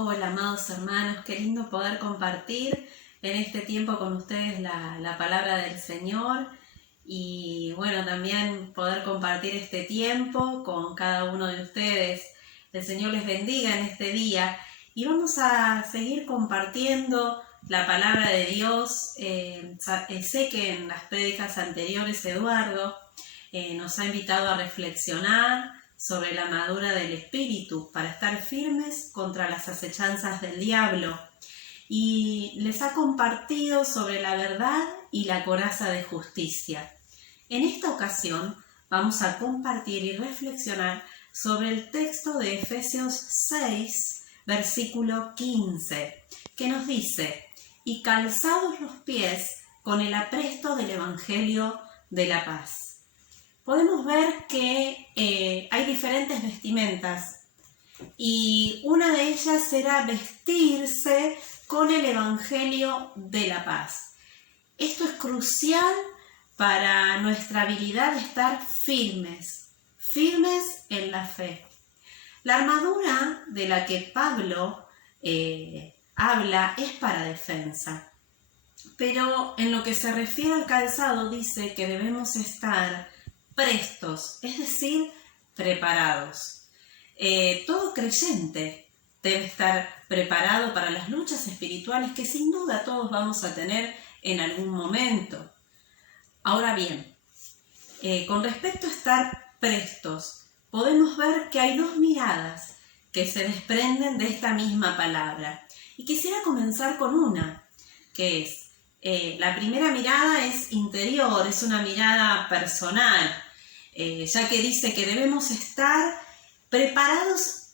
Hola, amados hermanos, qué lindo poder compartir en este tiempo con ustedes la palabra del Señor y bueno, también poder compartir este tiempo con cada uno de ustedes. El Señor les bendiga en este día y vamos a seguir compartiendo la palabra de Dios. Sé que en las prédicas anteriores Eduardo nos ha invitado a reflexionar sobre la armadura del Espíritu para estar firmes contra las acechanzas del diablo, y les ha compartido sobre la verdad y la coraza de justicia. En esta ocasión vamos a compartir y reflexionar sobre el texto de Efesios 6, versículo 15, que nos dice: y calzados los pies con el apresto del Evangelio de la paz. Podemos ver que hay diferentes vestimentas y una de ellas será vestirse con el Evangelio de la paz. Esto es crucial para nuestra habilidad de estar firmes en la fe. La armadura de la que Pablo habla es para defensa, pero en lo que se refiere al calzado dice que debemos estar prestos, es decir, preparados. Todo creyente debe estar preparado para las luchas espirituales que sin duda todos vamos a tener en algún momento. Ahora bien, con respecto a estar prestos, podemos ver que hay dos miradas que se desprenden de esta misma palabra. Y quisiera comenzar con una, que es, la primera mirada es interior, es una mirada personal, ya que dice que debemos estar preparados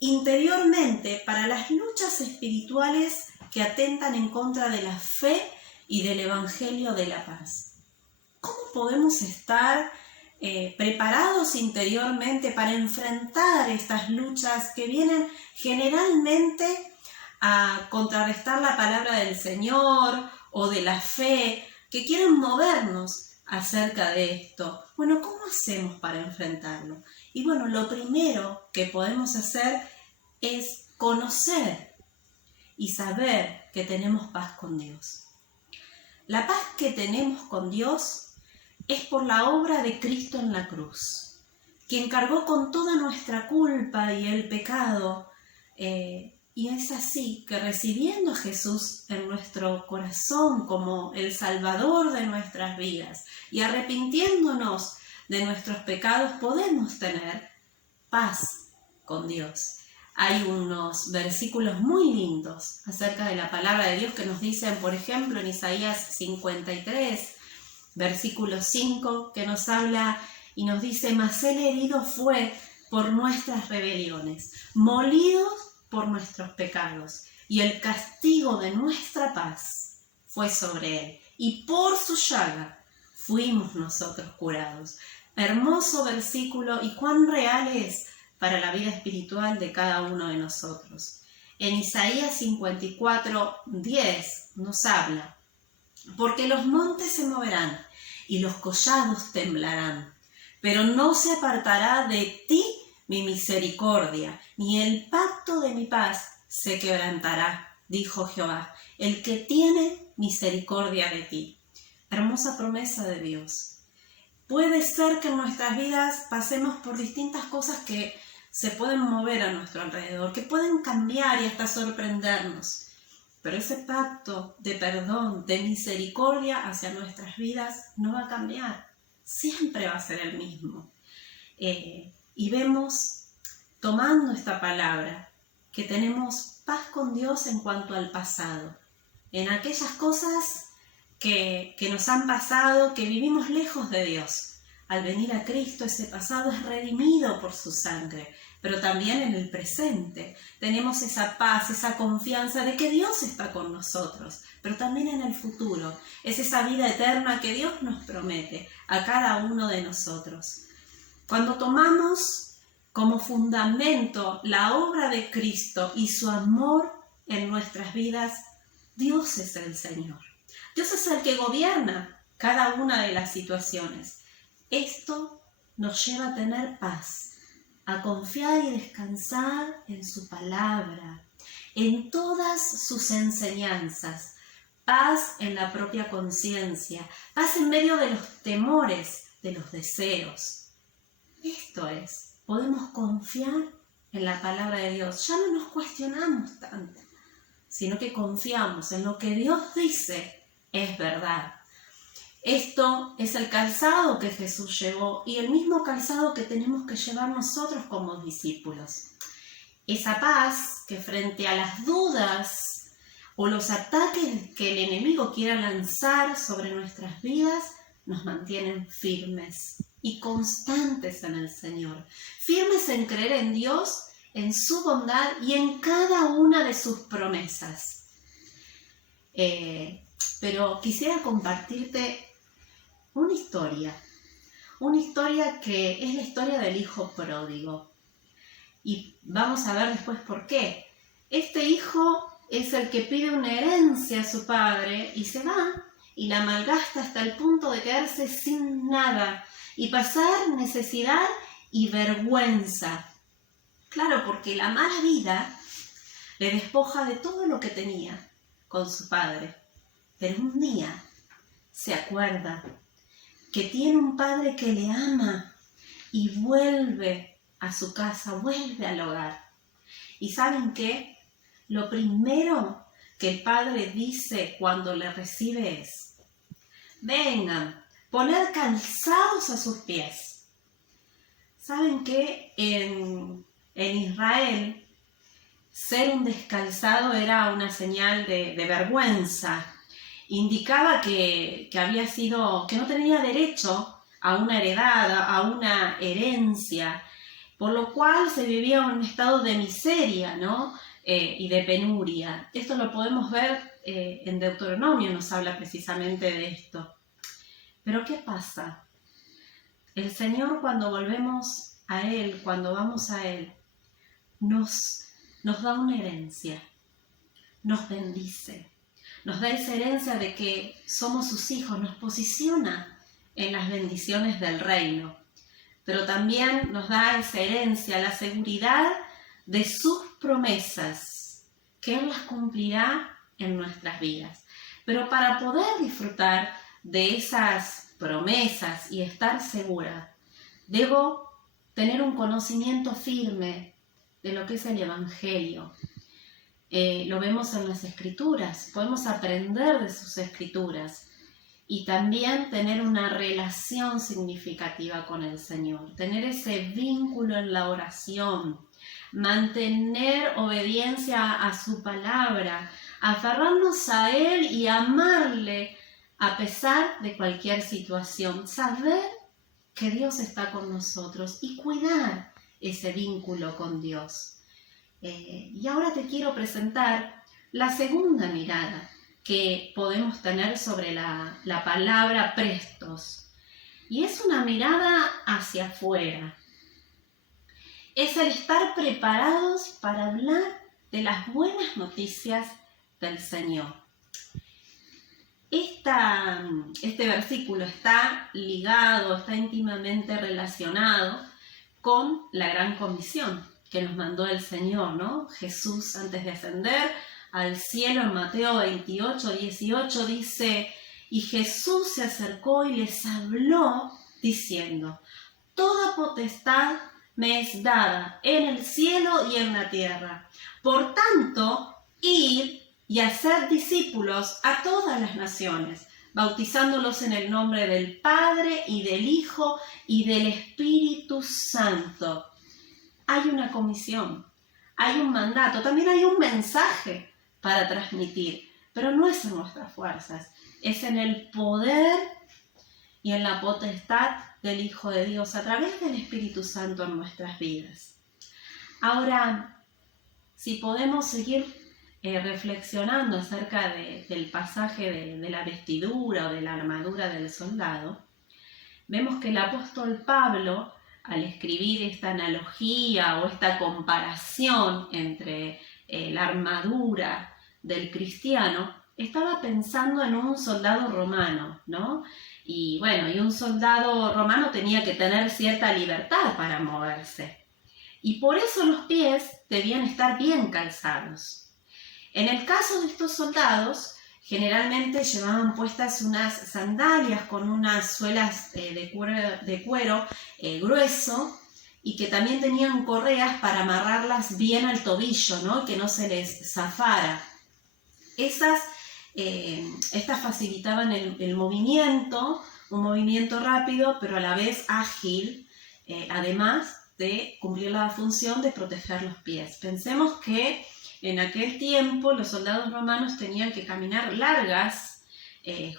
interiormente para las luchas espirituales que atentan en contra de la fe y del Evangelio de la paz. ¿Cómo podemos estar preparados interiormente para enfrentar estas luchas que vienen generalmente a contrarrestar la palabra del Señor o de la fe, que quieren movernos acerca de esto? Bueno, ¿cómo hacemos para enfrentarlo? Y bueno, lo primero que podemos hacer es conocer y saber que tenemos paz con Dios. La paz que tenemos con Dios es por la obra de Cristo en la cruz, quien cargó con toda nuestra culpa y el pecado, y es así que recibiendo a Jesús en nuestro corazón como el Salvador de nuestras vidas y arrepintiéndonos de nuestros pecados, podemos tener paz con Dios. Hay unos versículos muy lindos acerca de la palabra de Dios que nos dicen, por ejemplo, en Isaías 53, versículo 5, que nos habla y nos dice: mas él herido fue por nuestras rebeliones, molido por nuestros pecados, y el castigo de nuestra paz fue sobre él, y por su llaga fuimos nosotros curados. Hermoso versículo, y cuán real es para la vida espiritual de cada uno de nosotros. En Isaías 54, 10 nos habla: porque los montes se moverán y los collados temblarán, pero no se apartará de ti mi misericordia, ni el pacto de mi paz se quebrantará, dijo Jehová, el que tiene misericordia de ti. Hermosa promesa de Dios. Puede ser que en nuestras vidas pasemos por distintas cosas que se pueden mover a nuestro alrededor, que pueden cambiar y hasta sorprendernos, pero ese pacto de perdón, de misericordia hacia nuestras vidas no va a cambiar, siempre va a ser el mismo. Y vemos, tomando esta palabra, que tenemos paz con Dios en cuanto al pasado, en aquellas cosas que nos han pasado, que vivimos lejos de Dios. Al venir a Cristo, ese pasado es redimido por su sangre, pero también en el presente tenemos esa paz, esa confianza de que Dios está con nosotros, pero también en el futuro es esa vida eterna que Dios nos promete a cada uno de nosotros. Cuando tomamos como fundamento la obra de Cristo y su amor en nuestras vidas, Dios es el Señor. Dios es el que gobierna cada una de las situaciones. Esto nos lleva a tener paz, a confiar y descansar en su palabra, en todas sus enseñanzas, paz en la propia conciencia, paz en medio de los temores, de los deseos. Esto es, podemos confiar en la palabra de Dios. Ya no nos cuestionamos tanto, sino que confiamos en lo que Dios dice es verdad. Esto es el calzado que Jesús llevó y el mismo calzado que tenemos que llevar nosotros como discípulos. Esa paz que frente a las dudas o los ataques que el enemigo quiera lanzar sobre nuestras vidas, nos mantienen firmes y constantes en el Señor. Firmes en creer en Dios, en su bondad y en cada una de sus promesas. Pero quisiera compartirte una historia que es la historia del hijo pródigo. Y vamos a ver después por qué. Este hijo es el que pide una herencia a su padre y se va y la malgasta hasta el punto de quedarse sin nada y pasar necesidad y vergüenza. Claro, porque la mala vida le despoja de todo lo que tenía con su padre. Pero un día se acuerda que tiene un padre que le ama y vuelve a su casa, vuelve al hogar. ¿Y saben qué? Lo primero que el padre dice cuando le recibe es: vengan, poner calzados a sus pies. ¿Saben qué? En Israel, ser un descalzado era una señal de vergüenza. Indicaba que no tenía derecho a una heredad, a una herencia, por lo cual se vivía un estado de miseria, ¿no? Y de penuria. Esto lo podemos ver en Deuteronomio, nos habla precisamente de esto. Pero ¿qué pasa? El Señor, cuando volvemos a Él, cuando vamos a Él, nos da una herencia, nos bendice. Nos da esa herencia de que somos sus hijos, nos posiciona en las bendiciones del reino. Pero también nos da esa herencia, la seguridad de sus promesas, que Él las cumplirá en nuestras vidas. Pero para poder disfrutar de esas promesas y estar segura, debo tener un conocimiento firme de lo que es el Evangelio. Lo vemos en las Escrituras, podemos aprender de sus Escrituras y también tener una relación significativa con el Señor, tener ese vínculo en la oración, mantener obediencia a su palabra, aferrarnos a Él y amarle a pesar de cualquier situación, saber que Dios está con nosotros y cuidar ese vínculo con Dios. Y ahora te quiero presentar la segunda mirada que podemos tener sobre la palabra prestos. Y es una mirada hacia afuera. Es el estar preparados para hablar de las buenas noticias del Señor. Este versículo está ligado, está íntimamente relacionado con la gran comisión que nos mandó el Señor, ¿no? Jesús, antes de ascender al cielo, en Mateo 28, 18, dice: y Jesús se acercó y les habló diciendo: toda potestad me es dada en el cielo y en la tierra. Por tanto, id y hacer discípulos a todas las naciones, bautizándolos en el nombre del Padre y del Hijo y del Espíritu Santo. Hay una comisión, hay un mandato, también hay un mensaje para transmitir, pero no es en nuestras fuerzas, es en el poder y en la potestad del Hijo de Dios a través del Espíritu Santo en nuestras vidas. Ahora, si podemos seguir reflexionando acerca del pasaje de la vestidura o de la armadura del soldado, vemos que el apóstol Pablo, al escribir esta analogía o esta comparación entre la armadura del cristiano, estaba pensando en un soldado romano, ¿no? Y bueno, y un soldado romano tenía que tener cierta libertad para moverse. Y por eso los pies debían estar bien calzados. En el caso de estos soldados, generalmente llevaban puestas unas sandalias con unas suelas de cuero grueso, y que también tenían correas para amarrarlas bien al tobillo, ¿no? Que no se les zafara. Estas facilitaban el movimiento, un movimiento rápido, pero a la vez ágil, además de cumplir la función de proteger los pies. Pensemos que en aquel tiempo los soldados romanos tenían que caminar largas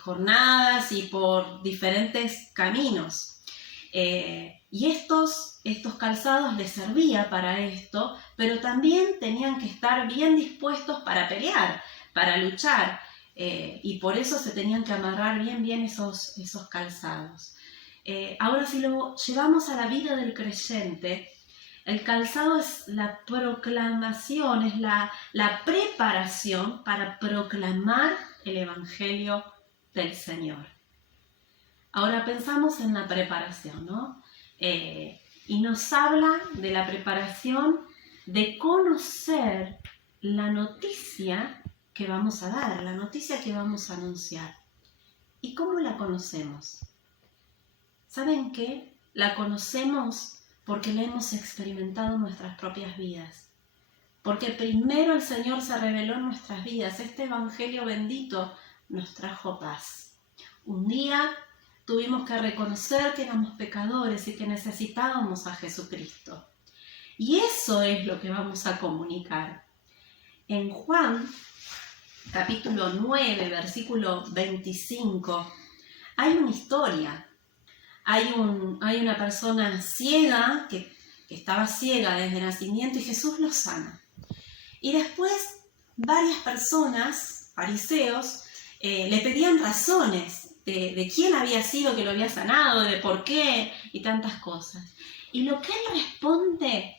jornadas y por diferentes caminos. Y estos calzados les servía para esto, pero también tenían que estar bien dispuestos para pelear, para luchar, y por eso se tenían que amarrar bien esos calzados. Ahora, si lo llevamos a la vida del creyente, el calzado es la proclamación, es la preparación para proclamar el Evangelio del Señor. Ahora pensamos en la preparación, ¿no? Y nos habla de la preparación de conocer la noticia que vamos a dar, la noticia que vamos a anunciar. ¿Y cómo la conocemos? ¿Saben qué? La conocemos porque la hemos experimentado en nuestras propias vidas. Porque primero el Señor se reveló en nuestras vidas. Este Evangelio bendito nos trajo paz. Un día tuvimos que reconocer que éramos pecadores y que necesitábamos a Jesucristo. Y eso es lo que vamos a comunicar. En Juan, capítulo 9, versículo 25, hay una historia. Hay una persona ciega que estaba ciega desde nacimiento y Jesús lo sana. Y después varias personas, fariseos, le pedían razones de quién había sido que lo había sanado, de por qué y tantas cosas. Y lo que él responde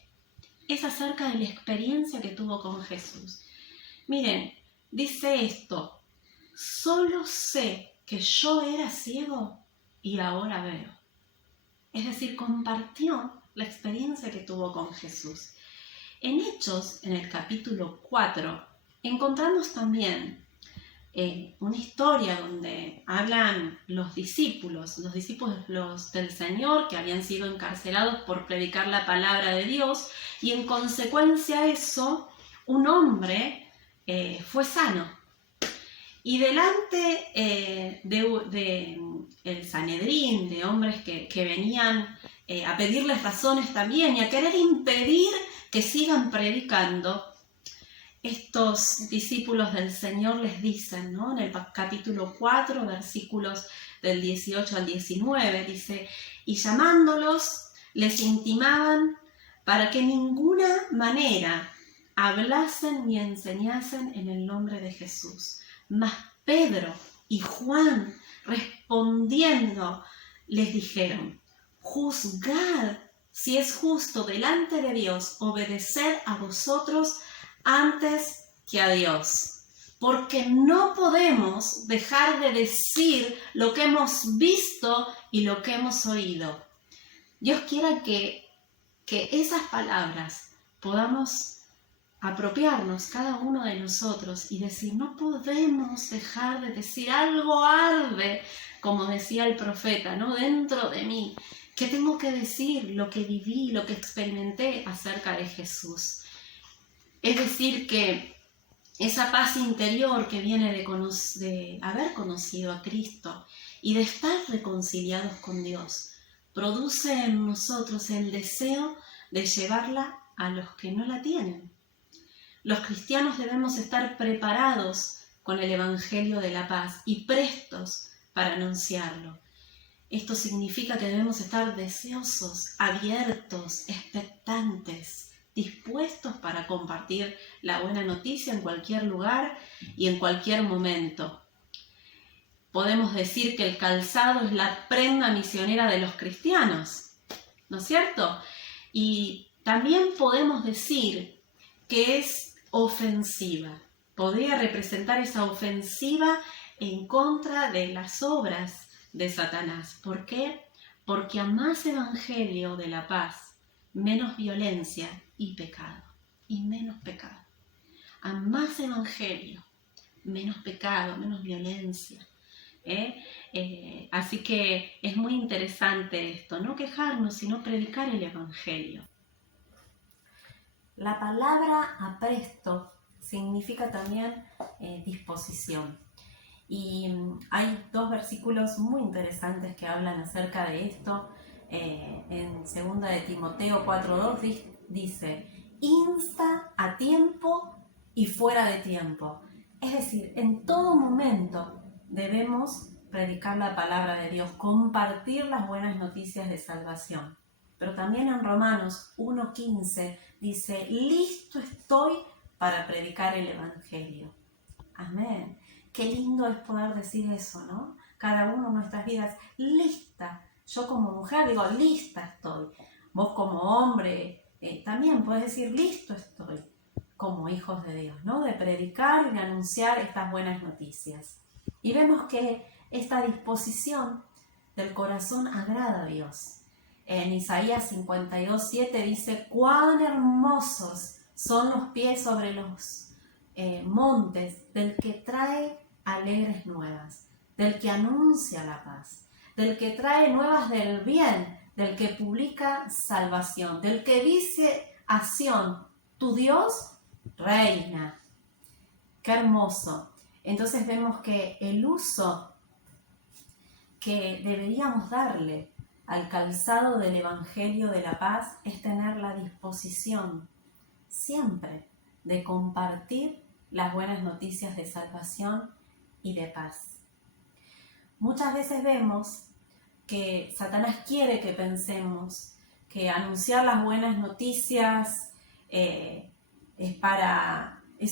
es acerca de la experiencia que tuvo con Jesús. Miren, dice esto: solo sé que yo era ciego y ahora veo. Es decir, compartió la experiencia que tuvo con Jesús. En Hechos, en el capítulo 4, encontramos también una historia donde hablan los discípulos del Señor que habían sido encarcelados por predicar la palabra de Dios, y en consecuencia de eso, un hombre fue sano. Y delante del Sanedrín, de hombres que venían a pedirles razones también y a querer impedir que sigan predicando, estos discípulos del Señor les dicen, ¿no? En el capítulo 4, versículos del 18 al 19, dice: y llamándolos, les intimaban para que en ninguna manera hablasen ni enseñasen en el nombre de Jesús. Mas Pedro y Juan, respondiendo, les dijeron: juzgad si es justo delante de Dios obedecer a vosotros antes que a Dios, porque no podemos dejar de decir lo que hemos visto y lo que hemos oído. Dios quiera que esas palabras podamos apropiarnos cada uno de nosotros y decir: no podemos dejar de decir, algo arde, como decía el profeta, ¿no? Dentro de mí, que tengo que decir lo que viví, lo que experimenté acerca de Jesús. Es decir, que esa paz interior que viene de haber conocido a Cristo y de estar reconciliados con Dios, produce en nosotros el deseo de llevarla a los que no la tienen. Los cristianos debemos estar preparados con el Evangelio de la paz y prestos para anunciarlo. Esto significa que debemos estar deseosos, abiertos, expectantes, dispuestos para compartir la buena noticia en cualquier lugar y en cualquier momento. Podemos decir que el calzado es la prenda misionera de los cristianos, ¿no es cierto? Y también podemos decir que es ofensiva. Podría representar esa ofensiva en contra de las obras de Satanás. ¿Por qué? Porque a más evangelio de la paz, menos violencia y pecado. Y menos pecado. a más evangelio, menos pecado, menos violencia. Así que es muy interesante esto, no quejarnos, sino predicar el evangelio. La palabra apresto significa también disposición. Y hay dos versículos muy interesantes que hablan acerca de esto. En 2 de Timoteo 4:2 dice, insta a tiempo y fuera de tiempo. Es decir, en todo momento debemos predicar la palabra de Dios, compartir las buenas noticias de salvación. Pero también en Romanos 1:15 dice, listo estoy para predicar el evangelio. Amén. Qué lindo es poder decir eso, ¿no? Cada uno en nuestras vidas, lista. Yo como mujer digo, lista estoy. Vos como hombre también podés decir, listo estoy, como hijos de Dios, ¿no? De predicar y de anunciar estas buenas noticias. Y vemos que esta disposición del corazón agrada a Dios. En Isaías 52:7 dice, cuán hermosos son los pies sobre los montes del que trae alegres nuevas, del que anuncia la paz, del que trae nuevas del bien, del que publica salvación, del que dice a Sión, tu Dios reina. Qué hermoso. Entonces vemos que el uso que deberíamos darle al calzado del Evangelio de la Paz es tener la disposición siempre de compartir las buenas noticias de salvación y de paz. Muchas veces vemos que Satanás quiere que pensemos que anunciar las buenas noticias es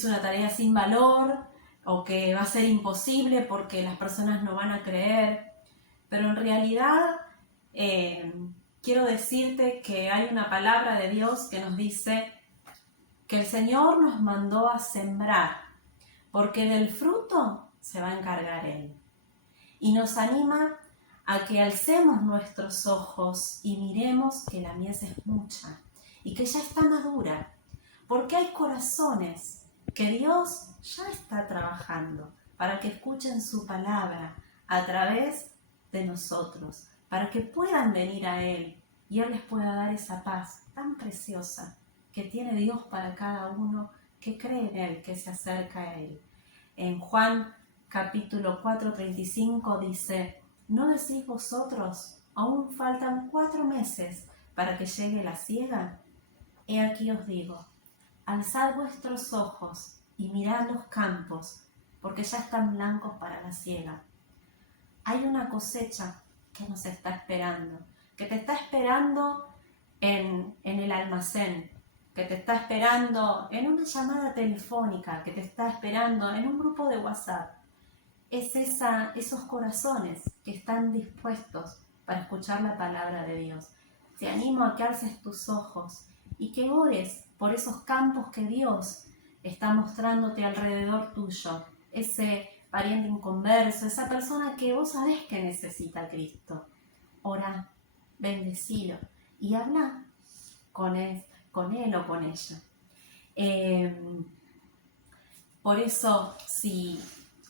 una tarea sin valor o que va a ser imposible porque las personas no van a creer. Pero en realidad quiero decirte que hay una palabra de Dios que nos dice que el Señor nos mandó a sembrar, porque del fruto se va a encargar Él. Y nos anima a que alcemos nuestros ojos y miremos que la mies es mucha y que ya está madura, porque hay corazones que Dios ya está trabajando para que escuchen su palabra a través de nosotros, para que puedan venir a Él y Él les pueda dar esa paz tan preciosa que tiene Dios para cada uno que cree en Él, que se acerca a Él. En Juan capítulo 4:35 dice, ¿no decís vosotros, aún faltan 4 meses para que llegue la siega? He aquí os digo, alzad vuestros ojos y mirad los campos, porque ya están blancos para la siega. Hay una cosecha que nos está esperando, que te está esperando en el almacén, que te está esperando en una llamada telefónica, que te está esperando en un grupo de WhatsApp. Es esos corazones que están dispuestos para escuchar la palabra de Dios. Te animo a que alces tus ojos y que ores por esos campos que Dios está mostrándote alrededor tuyo. Ese pariente inconverso, esa persona que vos sabés que necesita a Cristo. Ora, bendecilo y habla con él o con ella. Por eso, si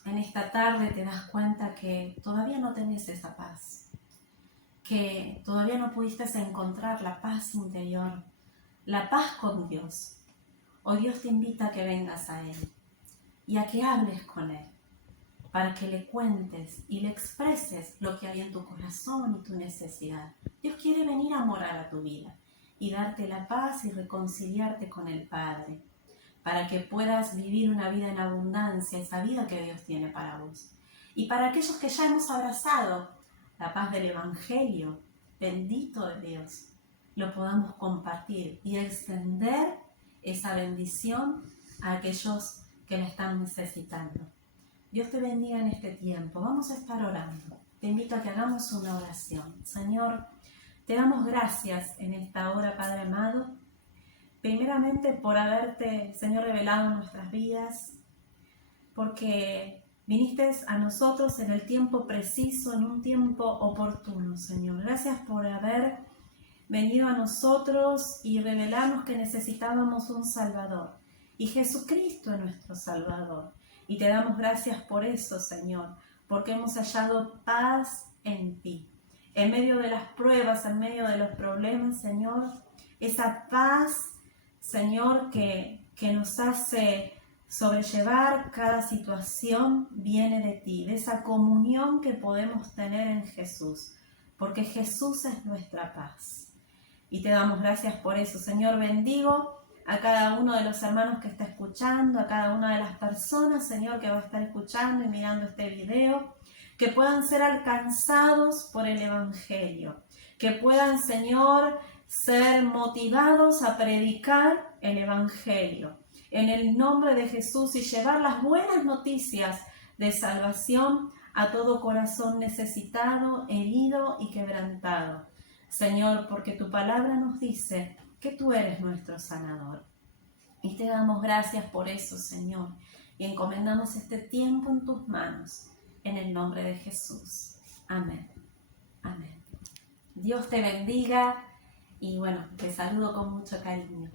en esta tarde te das cuenta que todavía no tenés esa paz, que todavía no pudiste encontrar la paz interior, la paz con Dios, hoy Dios te invita a que vengas a Él y a que hables con Él, para que le cuentes y le expreses lo que hay en tu corazón y tu necesidad. Dios quiere venir a morar a tu vida y darte la paz y reconciliarte con el Padre, para que puedas vivir una vida en abundancia, esa vida que Dios tiene para vos. Y para aquellos que ya hemos abrazado la paz del Evangelio, bendito de Dios, lo podamos compartir y extender esa bendición a aquellos que la están necesitando. Dios te bendiga en este tiempo. Vamos a estar orando. Te invito a que hagamos una oración. Señor, te damos gracias en esta hora, Padre amado, primeramente por haberte, Señor, revelado en nuestras vidas, porque viniste a nosotros en el tiempo preciso, en un tiempo oportuno, Señor. Gracias por haber venido a nosotros y revelarnos que necesitábamos un Salvador. y Jesucristo es nuestro Salvador. Y te damos gracias por eso, Señor, porque hemos hallado paz en ti. En medio de las pruebas, en medio de los problemas, Señor, esa paz, Señor, que nos hace sobrellevar cada situación, viene de ti, de esa comunión que podemos tener en Jesús, porque Jesús es nuestra paz. Y te damos gracias por eso, Señor. Bendigo a cada uno de los hermanos que está escuchando, a cada una de las personas, Señor, que va a estar escuchando y mirando este video, que puedan ser alcanzados por el Evangelio, que puedan, Señor, ser motivados a predicar el Evangelio en el nombre de Jesús y llevar las buenas noticias de salvación a todo corazón necesitado, herido y quebrantado. Señor, porque tu palabra nos dice que tú eres nuestro sanador. Y te damos gracias por eso, Señor, y encomendamos este tiempo en tus manos, en el nombre de Jesús. Amén. Amén. Dios te bendiga y bueno, te saludo con mucho cariño.